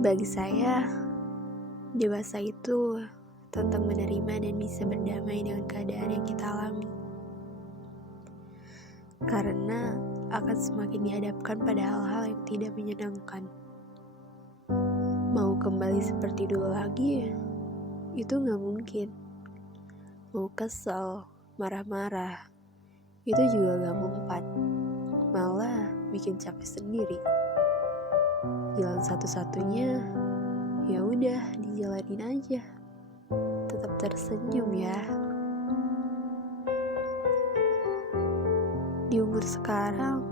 Bagi saya, dewasa itu tentang menerima dan bisa berdamai dengan keadaan yang kita alami. Karena akan semakin dihadapkan pada hal-hal yang tidak menyenangkan. Mau kembali seperti dulu lagi, itu gak mungkin. Mau kesel, marah-marah, itu juga gak mempan. Malah bikin capek sendiri. Jalan satu-satunya, ya udah dijalanin aja. Tetap tersenyum ya. Di umur sekarang,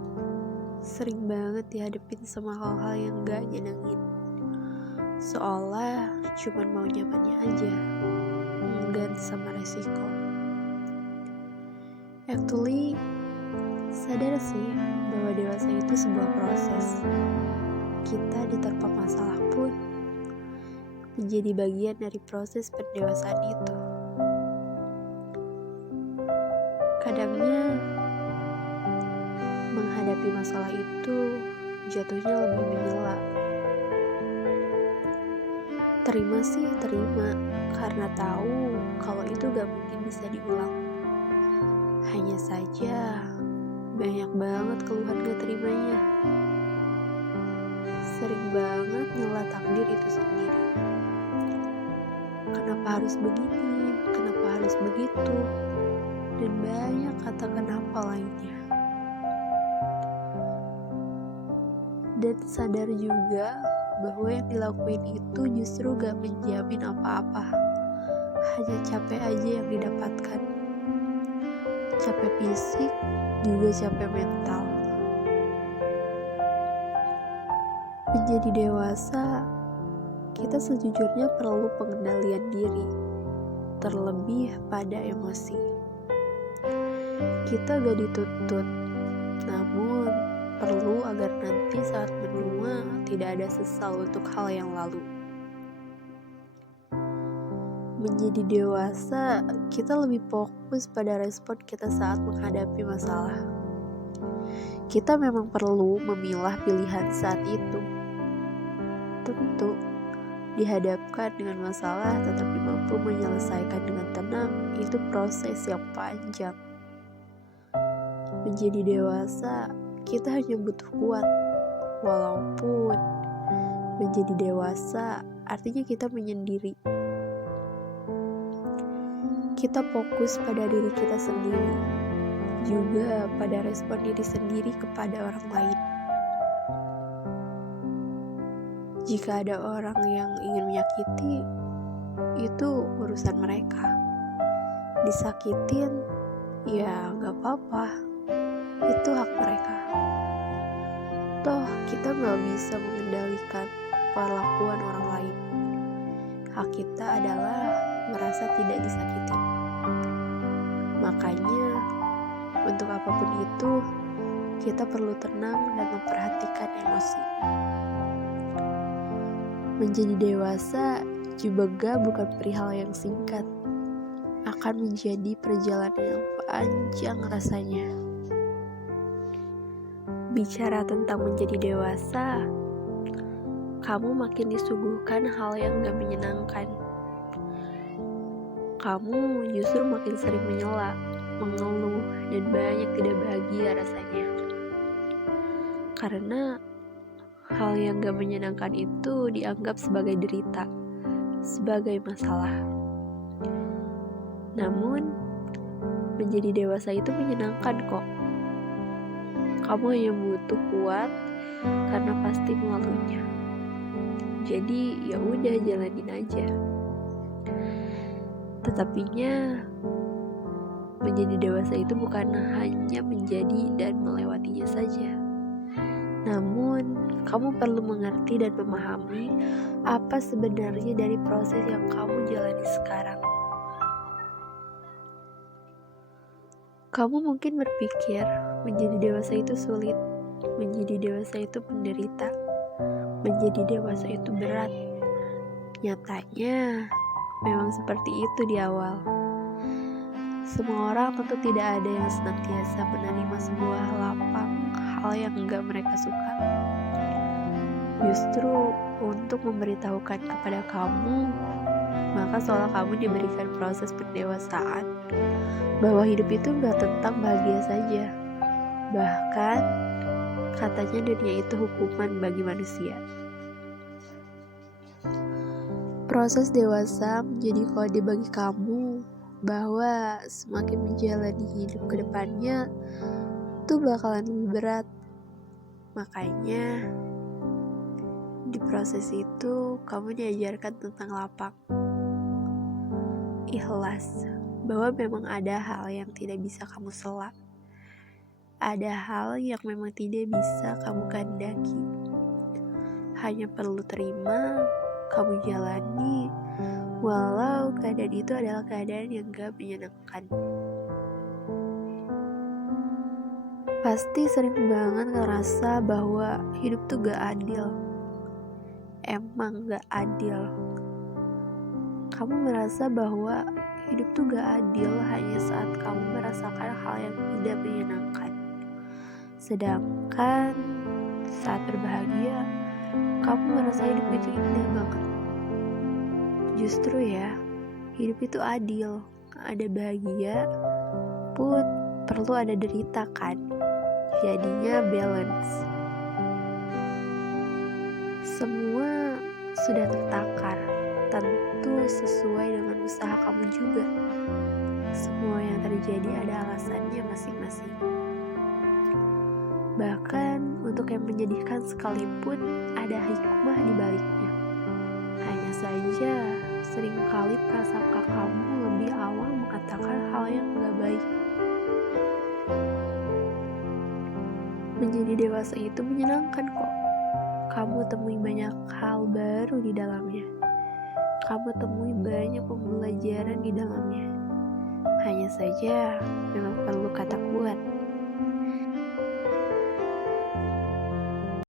sering banget dihadapin sama hal-hal yang gak nyenengin. Seolah cuman mau nyamannya aja, enggan sama resiko. Actually, sadar sih bahwa dewasa itu sebuah proses. Kita diterpa masalah pun menjadi bagian dari proses pendewasaan itu. Kadangnya menghadapi masalah itu jatuhnya lebih menyela. Terima sih, terima, karena tahu kalau itu gak mungkin bisa diulang. Hanya saja banyak banget keluhan gak terimanya. Sering banget nyela takdir itu sendiri. Kenapa harus begini? Kenapa harus begitu? Dan banyak kata kenapa lainnya. Dan sadar juga bahwa yang dilakuin itu justru gak menjamin apa-apa. Hanya capek aja yang didapatkan. Capek fisik, juga capek mental. Menjadi dewasa, kita sejujurnya perlu pengendalian diri, terlebih pada emosi. Kita gak dituntut, namun perlu agar nanti saat menua tidak ada sesal untuk hal yang lalu. Menjadi dewasa, kita lebih fokus pada respon kita saat menghadapi masalah. Kita memang perlu memilah pilihan saat itu. Tentu, dihadapkan dengan masalah tetapi mampu menyelesaikan dengan tenang, itu proses yang panjang. Menjadi dewasa, kita hanya butuh kuat. Walaupun menjadi dewasa artinya kita menyendiri. Kita fokus pada diri kita sendiri, juga pada respon diri sendiri kepada orang lain. Jika ada orang yang ingin menyakiti, itu urusan mereka. Disakitin, ya gak apa-apa, itu hak mereka. Toh kita gak bisa mengendalikan perlakuan orang lain. Hak kita adalah merasa tidak disakiti. Makanya untuk apapun itu, kita perlu tenang dan memperhatikan emosi. Menjadi dewasa juga bukan perihal yang singkat. Akan menjadi perjalanan yang panjang rasanya. Bicara tentang menjadi dewasa, kamu makin disuguhkan hal yang gak menyenangkan. Kamu justru makin sering menyela, mengeluh, dan banyak tidak bahagia rasanya. Karena hal yang gak menyenangkan itu dianggap sebagai derita, sebagai masalah. Namun, menjadi dewasa itu menyenangkan kok. Kamu hanya butuh kuat karena pasti melaluinya. Jadi ya udah jalanin aja. Tetapinya menjadi dewasa itu bukan hanya menjadi dan melewatinya saja. Namun kamu perlu mengerti dan memahami apa sebenarnya dari proses yang kamu jalani sekarang. Kamu mungkin berpikir menjadi dewasa itu sulit, menjadi dewasa itu menderita, menjadi dewasa itu berat. Nyatanya memang seperti itu di awal. Semua orang tentu tidak ada yang senantiasa menerima sebuah lapang hal yang enggak mereka suka. Justru untuk memberitahukan kepada kamu, maka seolah kamu diberikan proses pendewasaan bahwa hidup itu gak tentang bahagia saja. Bahkan katanya dunia itu hukuman bagi manusia. Proses dewasa menjadi kode bagi kamu bahwa semakin menjalani hidup ke depannya itu bakalan lebih berat. Makanya di proses itu kamu diajarkan tentang lapang, ikhlas, bahwa memang ada hal yang tidak bisa kamu sela. Ada hal yang memang tidak bisa kamu kehendaki. Hanya perlu terima, kamu jalani, walau keadaan itu adalah keadaan yang gak menyenangkan. Pasti sering banget ngerasa bahwa hidup tuh gak adil. Emang gak adil. Kamu merasa bahwa hidup tuh gak adil hanya saat kamu merasakan hal yang tidak menyenangkan. Sedangkan saat berbahagia, kamu merasa hidup itu indah banget. Justru ya, hidup itu adil. Ada bahagia pun perlu ada derita kan. Jadinya balance. Semua sudah tertakar, tentu sesuai dengan usaha kamu juga. Semua yang terjadi ada alasannya masing-masing. Bahkan untuk yang menyedihkan sekalipun ada hikmah di baliknya. Hanya saja seringkali prasangka kamu lebih awal mengatakan hal yang gak baik. Menjadi dewasa itu menyenangkan kok. Kamu temui banyak hal baru di dalamnya. Kamu temui banyak pembelajaran di dalamnya. Hanya saja memang perlu kata kuat